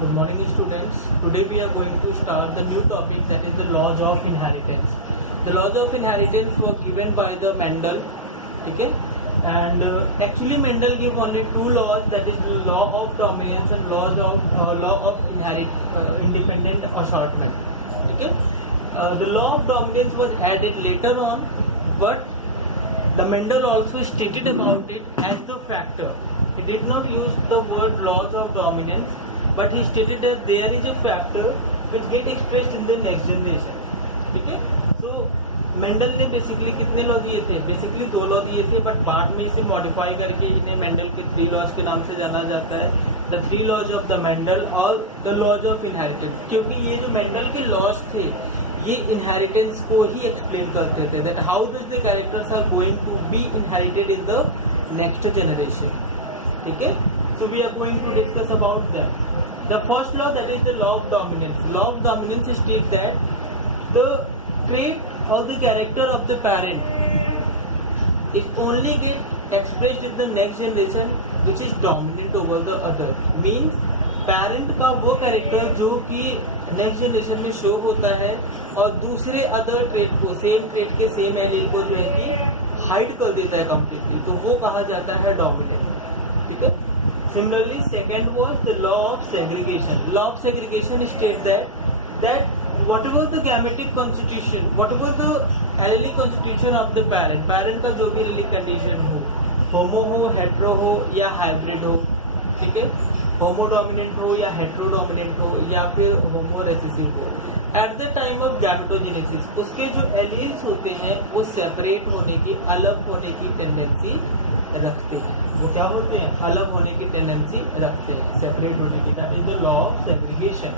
Good morning, students. Today we are going to start the new topic, that is the laws of inheritance. The laws of inheritance were given by the Mendel, okay? And actually Mendel gave only two laws, that is the law of dominance and law of independent assortment. Okay? The law of dominance was added later on, but the Mendel also stated about it as the factor. He did not use the word laws of dominance, but he stated that there is a factor which get expressed in the next generation. ठीक है? So Mendel ने basically कितने law दिए थे? Basically 2 law दिए थे, but बाद में इसे मॉडिफाई करके इन्हें मेंडल के 3 लॉज के नाम से जाना जाता है, the 3 laws of the Mendel और द लॉज ऑफ इनहेरिटेंस. क्योंकि ये जो मेंडल के लॉज थे ये इनहेरिटेंस को ही एक्सप्लेन करते थे, that how does the characters are going to be inherited in the next generation. ठीक है? So we are going to discuss about that. The first law, that is the law of dominance. Law of dominance states that the trait or the character of the parent is only get expressed in the next generation which is dominant over the other. Means parent का वो character जो कि next generation में show होता है और दूसरे other trait को, same trait के same allele को जो है कि hide कर देता है completely, तो वो कहा जाता है dominant. ठीक है? Similarly, second was the law of segregation. Law of segregation states that whatever the gametic constitution, whatever the allelic constitution of the parent का जो भी allelic condition हो, होमो हो, हेट्रो हो या हाइब्रिड हो, ठीक है, होमो डोमिनेंट हो या हेट्रो डोमिनेंट हो या फिर होमो रेसेसिव हो, at the time of gametogenesis उसके जो एलील्स होते हैं वो सेपरेट होने की, अलग होने की टेंडेंसी रखते हैं. वो क्या होते हैं? अलग होने की टेंडेंसी रखते हैं, सेपरेट होने की. That is the law of segregation.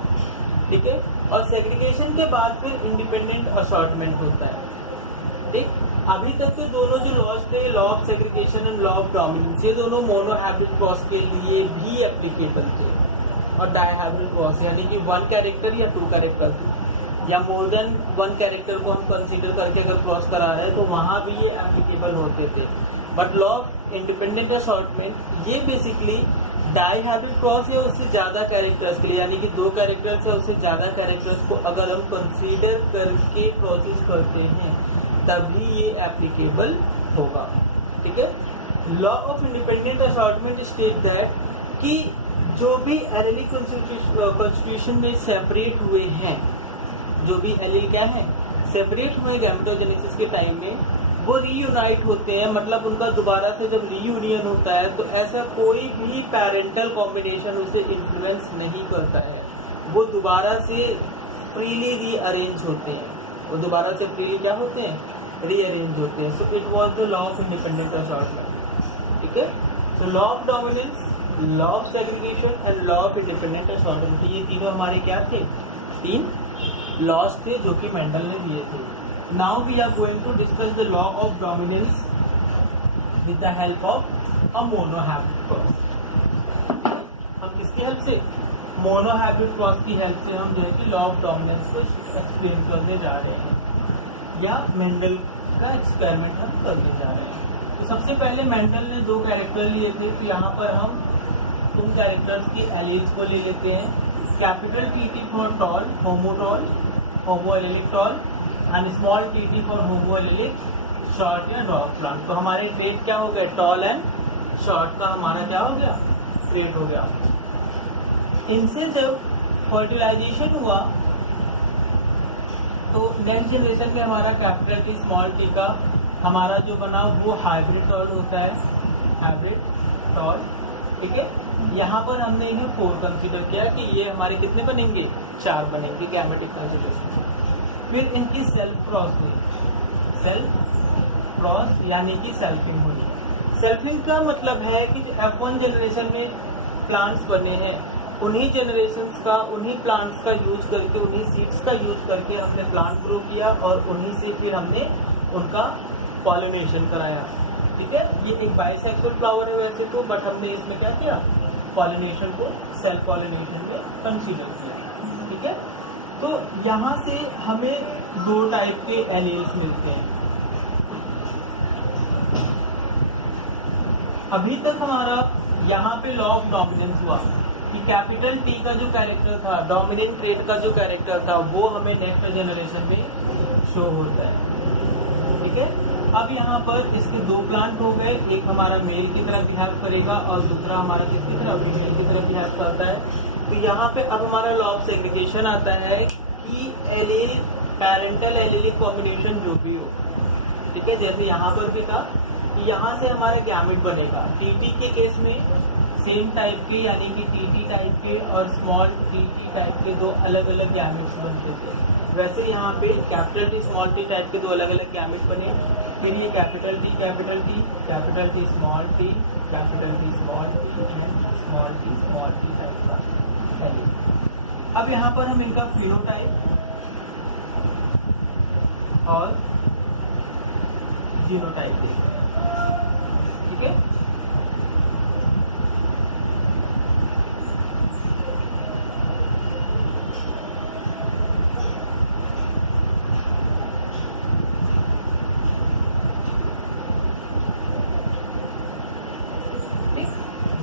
ठीक है? और सेग्रीगेशन के बाद फिर इंडिपेंडेंट असॉर्टमेंट होता है. ठीक, अभी तक के दोनों जो लॉज थे, law of segregation and law of dominance, ये दोनों मोनो हाइब्रिड क्रॉस के लिए भी एप्लीकेबल थे, और डाई हाइब्रिड क्रॉस यानी कि 1 कैरेक्टर या 2 कैरेक्टर या मोर देन 1 कैरेक्टर को हम कंसीडर करके अगर क्रॉस करा रहे हैं तो वहां भी ये एप्लीकेबल होते थे. But law of independent assortment ये बेसिकली डाई हाइब्रिड क्रॉस है उससे ज्यादा कैरेक्टर्स के लिए, यानी कि 2 कैरेक्टर्स है उससे ज्यादा कैरेक्टर्स को अगर हम कंसीडर करके प्रोसेस करते हैं तभी ये एप्लीकेबल होगा. ठीक है? Law of independent assortment state that कि जो भी एलील कॉन्स्टिट्यूशन में सेपरेट हुए हैं, जो भी एलील क्या है सेपरेट हुए गैमेटोजेनेसिस के टाइम में, वो रीयूनाइट होते हैं. मतलब उनका दोबारा से जब रीयूनियन होता है तो ऐसा कोई भी पेरेंटल कॉम्बिनेशन उसे इन्फ्लुएंस नहीं करता है, वो दोबारा से फ्रीली रीअरेंज होते हैं. वो दोबारा से फ्रीली क्या होते हैं? रीअरेंज होते हैं. सो it was the law of independent assortment. ठीक है? So law of dominance, law of segregation and law of independent assortment, ये तीनों हमारे क्या थे? 3 लॉज थे जो कि मेंडल ने दिए थे. Now we are going to discuss the law of dominance with the help of a monohybrid cross. हम किसकी हेल्प से? मोनोहाइब्रिड क्रॉस की हेल्प से हम जो है कि लॉ ऑफ डोमिनेंस को एक्सप्लेन करने जा रहे हैं, या मेंडल का एक्सपेरिमेंट हम करने जा रहे हैं. तो सबसे पहले मेंडल ने 2 कैरेक्टर लिए थे, तो यहाँ पर हम उन कैरेक्टर्स के एलील्स को ले लेते हैं. Capital T for tall, homo tall, homo allelic tall, and small T for homo allelic short या डॉग प्लांट. तो हमारे ट्रेट क्या हो गए? टॉल एंड शॉर्ट का हमारा क्या हो गया? ट्रेट हो गया. इनसे जब फर्टिलाइजेशन हुआ तो नेक्स्ट जनरेशन में हमारा कैपिटल टी स्मॉल टी का हमारा जो बना वो हाइब्रिड टॉल होता है, हाइब्रिड टॉल. ठीक है? यहाँ पर हमने इन्हें 4 कंसीडर किया कि ये हमारे कितने बनेंगे? 4 बनेंगे गैमेटिक कंसीडरेशन. फिर इनकी सेल्फ क्रॉस हुई, सेल्फ क्रॉस यानी कि सेल्फिंग हुई. सेल्फिंग का मतलब है कि F1 जनरेशन में प्लांट्स बने हैं, उन्हीं जनरेशन्स का, उन्हीं प्लांट्स का यूज करके, उन्हीं सीड्स का यूज करके हमने प्लांट ग्रो किया और उन्हीं से फिर हमने उनका पॉलिनेशन कराया. ठीक है? ये एक बाइसेक्सुअल फ्लावर है वैसे तो, बट हमने इसमें क्या किया? पॉलिनेशन को सेल्फ पॉलिनेशन में कंसीडर किया. ठीक है? तो यहाँ से हमें 2 टाइप के एलील्स मिलते हैं. अभी तक हमारा यहाँ पे लॉ ऑफ डोमिनेंस हुआ, कि कैपिटल टी का जो कैरेक्टर था, डोमिनेंट ट्रेट का जो कैरेक्टर था, वो हमें नेक्स्ट जनरेशन में शो होता है। ठीक है, अब यहाँ पर इसके दो प्लांट हो गए, एक हमारा मेल की तरह बिहेव करेगा और दूसरा हमारा किसकी तरह, फीमेल की तरह बिहेव करता है। तो यहाँ पे अब हमारा लॉ ऑफ सेग्रीगेशन आता है कि एलील, पैरेंटल एलीलिक कॉम्बिनेशन जो भी हो, ठीक है, जैसे यहाँ पर भी था कि यहाँ से हमारा गैमेट बनेगा। टीटी के केस में सेम टाइप के, यानी कि टीटी टाइप के और स्मॉल टी टाइप के दो अलग अलग गैमेट्स बनते थे। वैसे यहाँ पे capital T small T type के दो अलग अलग गैमेट बने। फिर ये capital T capital T, capital T small T, capital T small T and small T type का। अब यहाँ पर हम इनका फिनोटाइप और जीनोटाइप देखें। ठीक है,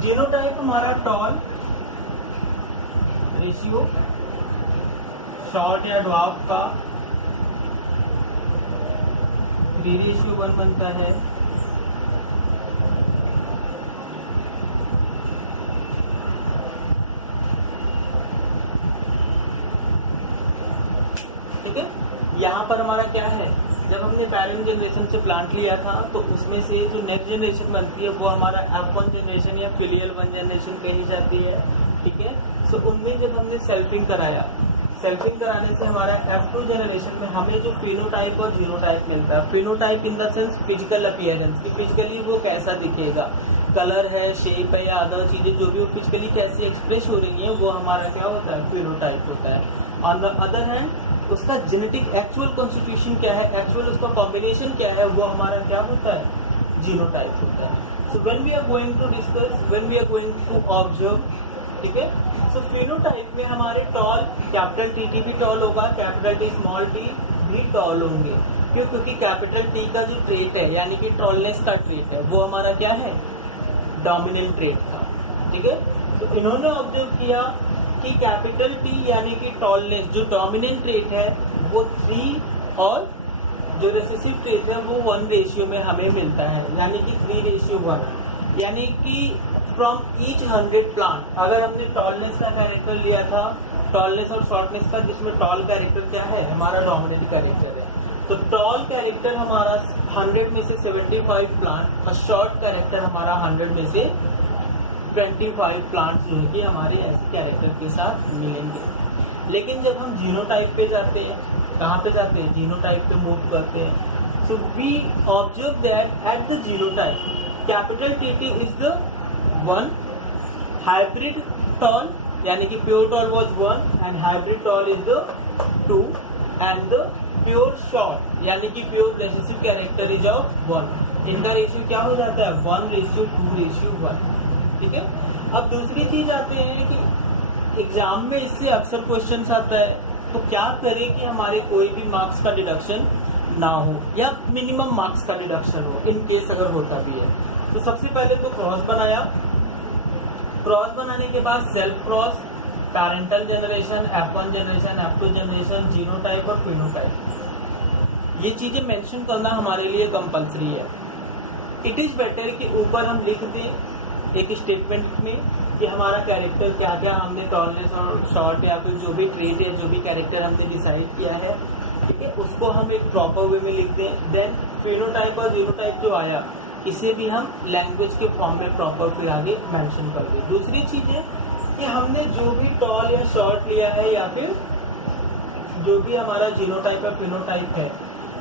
जीनोटाइप हमारा टॉल रेशियो, शॉर्ट या ड्वार्फ का 3:1 बनता है। ठीक है, यहाँ पर हमारा क्या है, जब हमने पैरेंट जनरेशन से प्लांट लिया था तो उसमें से जो नेक्स्ट जनरेशन बनती है वो हमारा F1 जनरेशन या फिलियल 1 जनरेशन कही जाती है। ठीक है, सो उनमें जब हमने सेल्फिंग कराया, सेल्फिंग कराने से हमारा F2 जनरेशन में हमें जो फिनोटाइप और जीनोटाइप मिलता है, phenotype in the sense physical appearance, कि फिजिकली वो कैसा दिखेगा, कलर है, शेप है या अदर चीजें जो भी वो फिजिकली कैसी एक्सप्रेस हो रही है, वो हमारा क्या होता है, फिनोटाइप होता है। ऑन द अदर हैंड उसका जेनेटिक एक्चुअल कॉन्स्टिट्यूशन क्या है, एक्चुअल उसका कॉम्बिनेशन क्या है, वो हमारा क्या होता है, जीनोटाइप होता है। So when we are going to discuss, when we are going to observe, ठीक है, सो फिनोटाइप में हमारे टॉल, कैपिटल टी भी टॉल होगा, कैपिटल टी स्मॉल टी भी टॉल होंगे। क्यों? क्योंकि कैपिटल टी का जो ट्रेट है, यानी कि टॉलनेस का ट्रेट है, वो हमारा क्या है, डोमिनेंट ट्रेट था। ठीक है, तो इन्होंने ऑब्जर्व किया कि कैपिटल टी यानी कि टॉलनेस जो डोमिनेंट ट्रेट है वो 3 और जो रिसेसिव ट्रेट है वो 1 रेशियो में हमें मिलता है, यानी कि 3:1। यानी कि फ्रॉम ईच 100 प्लांट, अगर हमने टॉलनेस का कैरेक्टर लिया था, टॉलनेस और शॉर्टनेस का, जिसमें टॉल कैरेक्टर क्या है, हमारा डोमिनेंट कैरेक्टर है, तो टॉल कैरेक्टर हमारा 100 में से 75 प्लांट और शॉर्ट कैरेक्टर हमारा 100 में से 25 प्लांट्स जो है कि हमारे ऐसे कैरेक्टर के साथ मिलेंगे। लेकिन जब हम जीनोटाइप पे जाते हैं, कहाँ पे जाते हैं, जीनोटाइप पे मूव करते हैं, so we observe that at the genotype capital T is the 1, hybrid tall यानी कि pure tall was 1 and hybrid tall is the 2 and the pure short यानी कि pure recessive character is of 1। इनका ratio क्या हो जाता है, 1:2:1। ठीक है, अब दूसरी चीज आते हैं कि एग्जाम में इससे अक्सर क्वेश्चंस आता है, तो क्या करें कि हमारे कोई भी मार्क्स का डिडक्शन ना हो या मिनिमम मार्क्स का डिडक्शन हो, इन केस अगर होता भी है। तो सबसे पहले तो क्रॉस बनाया, क्रॉस बनाने के बाद self cross, parental generation, F1 generation, F2 generation, genotype और फिनोटाइप, ये चीजें मेंशन करना हमारे लिए कंपलसरी है। इट इज बेटर कि ऊपर हम लिख दें एक स्टेटमेंट में कि हमारा कैरेक्टर क्या क्या, हमने टॉलनेस और शॉर्ट या फिर जो भी ट्रेट या जो भी कैरेक्टर हमने डिसाइड किया है, ठीक है, उसको हम एक प्रॉपर वे में लिख दें। देन फिनोटाइप और जीनोटाइप जो आया, इसे भी हम लैंग्वेज के फॉर्म में प्रॉपर फिर आगे मेंशन कर दें। दूसरी चीज है कि हमने जो भी टॉल या शॉर्ट लिया है या फिर जो भी हमारा जीनोटाइप या फिनोटाइप है,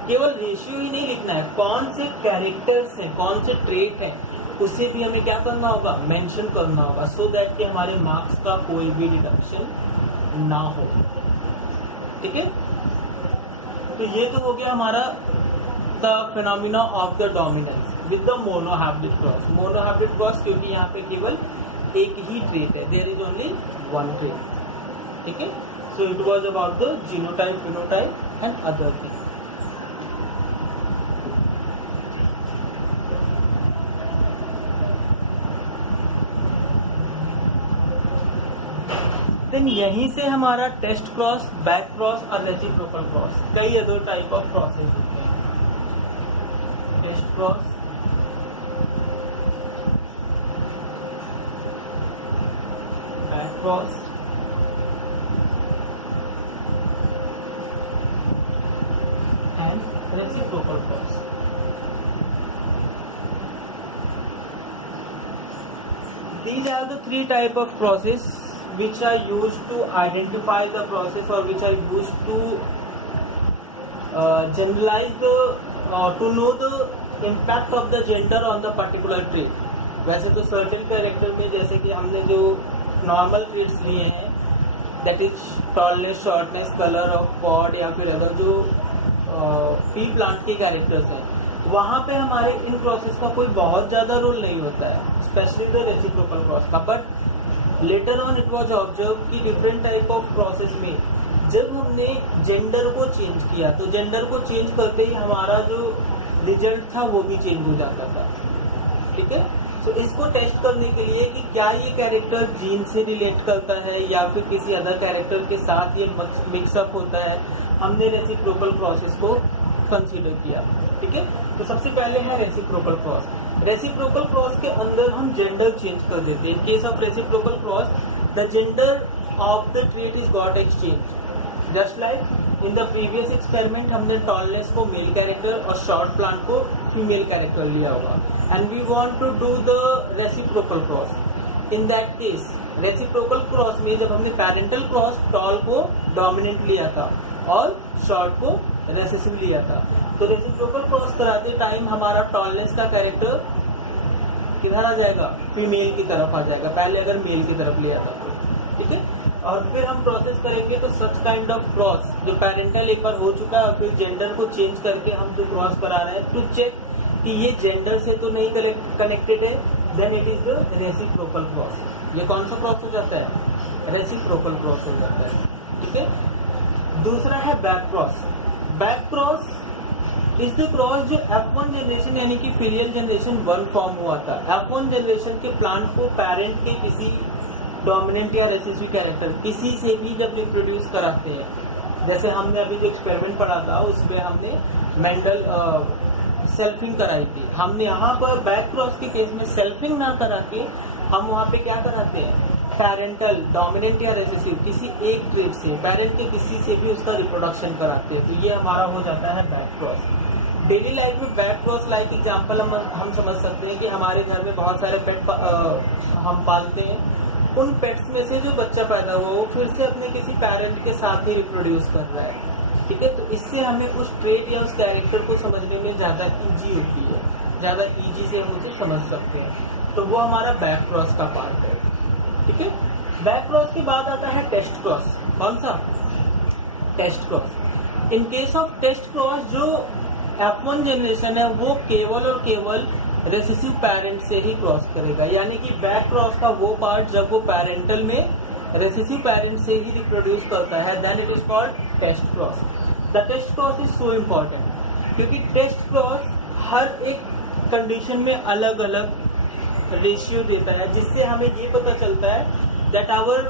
केवल रेशियो ही नहीं लिखना है, कौन से कैरेक्टर्स हैं, कौन से ट्रेट हैं, उसे भी हमें क्या करना होगा, मेंशन करना होगा, सो दैट कि हमारे मार्क्स का कोई भी डिडक्शन ना हो। ठीक है, तो ये तो हो गया हमारा the phenomena of the dominance with the monohybrid cross. Monohybrid cross क्योंकि यहाँ पे केवल एक ही ट्रेट है, देयर इज ओनली 1 ट्रेट। ठीक है, so it was about the genotype, phenotype and other things. Then यहीं से हमारा टेस्ट क्रॉस, बैक क्रॉस और रेसिप्रोकल क्रॉस, कई अदर टाइप ऑफ क्रॉसेस होते हैं। Test cross, back cross, and reciprocal cross. These are the three type of crosses which are used to identify the process or which are used to generalize the to know the impact of the gender on the particular trait. वैसे तो certain character में जैसे कि हमने जो normal traits लिए हैं, that is tallness, shortness, color of pod या फिर अदर जो pea plant के characters हैं, वहाँ पे हमारे इन क्रॉसेस का कोई बहुत ज़्यादा रोल नहीं होता है, स्पेशली द रेसिप्रोकल क्रॉस का। But later on it was observe कि डिफरेंट टाइप ऑफ क्रॉसेस में जब हमने जेंडर को चेंज किया तो जेंडर को चेंज करते ही हमारा जो रिजल्ट था वो भी चेंज हो जाता था। ठीक है, तो इसको टेस्ट करने के लिए कि क्या ये कैरेक्टर जीन से रिलेट करता है या फिर किसी अदर कैरेक्टर के साथ ये मिक्सअप होता है, हमने रेसिप्रोकल क्रॉसेस को कंसीडर किया। ठीक है, तो सबसे पहले है रेसिप्रोकल क्रॉस। रेसिप्रोकल क्रॉस के अंदर हम जेंडर चेंज कर देते हैं। In case of reciprocal cross the gender of the trait is got exchange. Just like in the previous experiment हमने टॉलनेस को मेल कैरेक्टर और शॉर्ट प्लांट को फीमेल कैरेक्टर लिया होगा, and we want to do the reciprocal cross. In that case reciprocal cross में जब हमने parental cross tall को डोमिनेंट लिया था और शॉर्ट को रेसेसिव लिया था, तो रेसिप्रोकल क्रॉस कराते टाइम हमारा टॉलनेस का कैरेक्टर किधर आ जाएगा, फीमेल की तरफ आ जाएगा, पहले अगर मेल की तरफ लिया था तो। ठीक है, और फिर हम प्रोसेस करेंगे तो सच काइंड ऑफ क्रॉस जो पेरेंटल एक बार हो चुका है और फिर जेंडर को चेंज करके हम जो क्रॉस करा रहे हैं टू चेक कि ये जेंडर से तो नहीं कनेक्टेड है, then it is the reciprocal cross. ये कौन सा क्रॉस हो जाता है, रेसिप्रोकल क्रॉस हो जाता है। ठीक है, दूसरा है back cross. Back cross is the cross जो F1 जनरेशन यानी कि फिलियल जनरेशन 1 फॉर्म हुआ था। F1 जनरेशन के प्लांट को पेरेंट के किसी डोमिनेंट या रेसेसिव कैरेक्टर किसी से भी जब रिप्रोड्यूस कराते हैं, जैसे हमने अभी जो एक्सपेरिमेंट पढ़ा था उसमें हमने मेंडल सेल्फिंग कराई थी। हमने यहाँ पर बैक क्रॉस के केस में सेल्फिंग ना करा के हम वहाँ पे क्या कराते हैं, पैरेंटल डोमिनेंट या रेसेसिव किसी एक ट्रेट से, पेरेंट के किसी से भी उसका रिप्रोडक्शन कराते हैं, तो ये हमारा हो जाता है बैक क्रॉस। डेली लाइफ में बैक क्रॉस लाइक एग्जांपल हम समझ सकते हैं कि हमारे घर में बहुत सारे पेट हम पालते हैं, उन पेट्स में से जो बच्चा पैदा हुआ वो फिर से अपने किसी पेरेंट के साथ ही रिप्रोड्यूस कर रहा है। ठीक है, तो इससे हमें उस ट्रेट या उस कैरेक्टर को समझने में ज़्यादा ईजी होती है, ज़्यादा ईजी से हम उसे समझ सकते हैं, तो वो हमारा बैक क्रॉस का पार्ट है। ठीक है, बैक क्रॉस के बाद आता है टेस्ट क्रॉस। कौन सा, test cross. In case of test cross जो F1 जनरेशन है वो केवल और केवल रेसेसिव पेरेंट से ही क्रॉस करेगा, यानी कि बैक क्रॉस का वो पार्ट जब वो पेरेंटल में रेसेसिव पेरेंट से ही रिप्रोड्यूस करता है, then it is called test cross. The test cross is so important क्योंकि टेस्ट क्रॉस हर एक कंडीशन में अलग अलग रेशियो देता है, जिससे हमें ये पता चलता है that our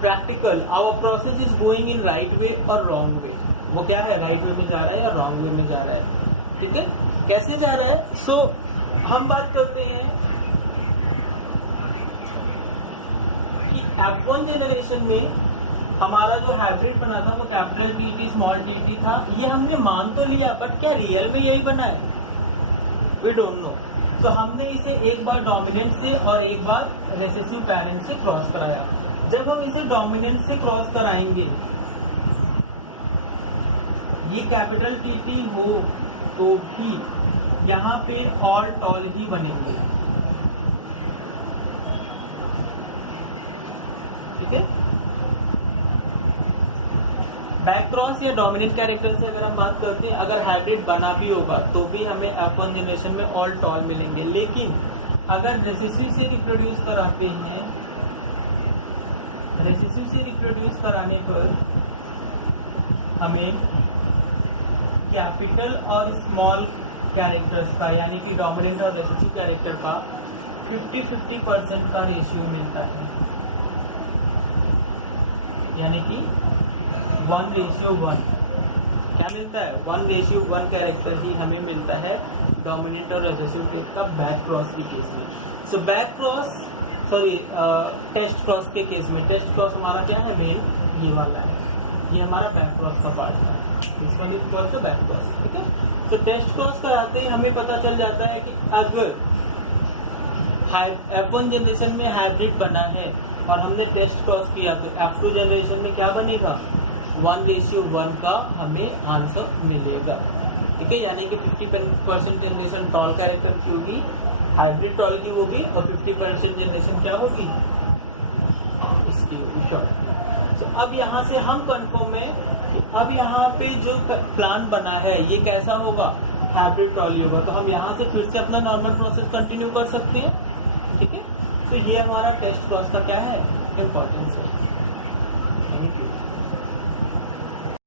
practical our process is going in right way और रॉन्ग वे। वो क्या है, राइट वे में जा रहा है या रॉन्ग वे में जा रहा है। ठीक है, कैसे जा रहा है, सो हम बात करते हैं कि F1 जनरेशन में हमारा जो हाइब्रिड बना था वो कैपिटल टी स्मॉल टी था। ये हमने मान तो लिया बट क्या रियल में यही बना है, वी डोंट नो। तो हमने इसे एक बार डोमिनेंट से और एक बार रेसेसिव पेरेंट से क्रॉस कराया। जब हम इसे डोमिनेंट से क्रॉस कराएंगे, ये कैपिटल टी हो तो भी यहाँ पे ऑल टॉल ही बनेंगे। ठीक है, बैक क्रॉस या डोमिनेंट कैरेक्टर से अगर हम बात करते हैं, अगर हाइब्रिड बना भी होगा तो भी हमें F1 जनरेशन में ऑल टॉल मिलेंगे, लेकिन अगर रेसेसिव से रिप्रोड्यूस कराते हैं, रेसेसिव से रिप्रोड्यूस कराने पर हमें कैपिटल और स्मॉल कैरेक्टर्स का यानी कि डोमिनेंट और रेसेसिव कैरेक्टर का 50-50% का रेशियो मिलता है। यानी कि 1:1 क्या मिलता है, 1:1 कैरेक्टर ही हमें मिलता है डोमिनेंट और रिसेसिव टेस्ट का बैक क्रॉस के केस में। So back cross sorry test cross के केस में, टेस्ट क्रॉस हमारा क्या है, मेल ये वाला है, ये हमारा बैक क्रॉस का पार्ट है, इस one is called the back cross. ठीक है, तो टेस्ट क्रॉस कराते ही हमें पता चल जाता है कि अगर F1 जनरेशन में हाइब्रिड बना है और हमने टेस्ट क्रॉस किया तो F2 जनरेशन में क्या बनेगा, 1:1 का हमें आंसर मिलेगा। ठीक है, यानी कि 50% जनरेशन टॉल कैरेक्टर की होगी, हाइब्रिड टॉल की होगी, और 50% जनरेशन क्या होगी, इसकी होगी शॉर्ट। तो अब यहाँ से हम कंफर्म है कि अब यहाँ पे जो प्लान बना है ये कैसा होगा, हाइब्रिड टॉल ही होगा। तो हम यहाँ से फिर से अपना नॉर्मल प्रोसेस कंटिन्यू कर सकते हैं। ठीक है, तो ये हमारा टेस्ट क्रॉस का क्या है, इम्पोर्टेंस है। Thank you.